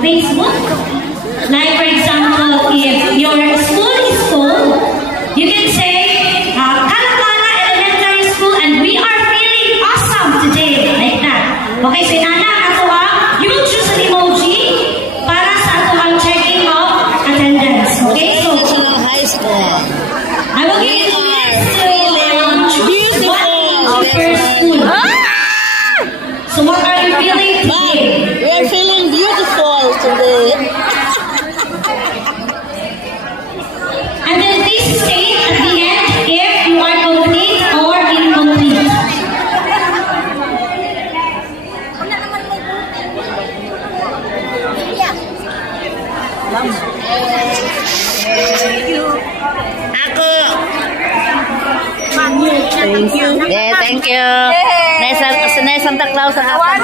Facebook. Like for example, if your school is full, you can say Kalakala Elementary School and we are feeling awesome today. Like that. Okay, so inana ato you will choose an emoji para sa ato ang checking of attendance. Okay, so high school. I will give you a minute to choose one of your school. So what are you feeling today? We are feeling beautiful today. And then please state at the end if you are complete or incomplete. Ako. Thank you. Yeah, thank you. Nice Santa Claus.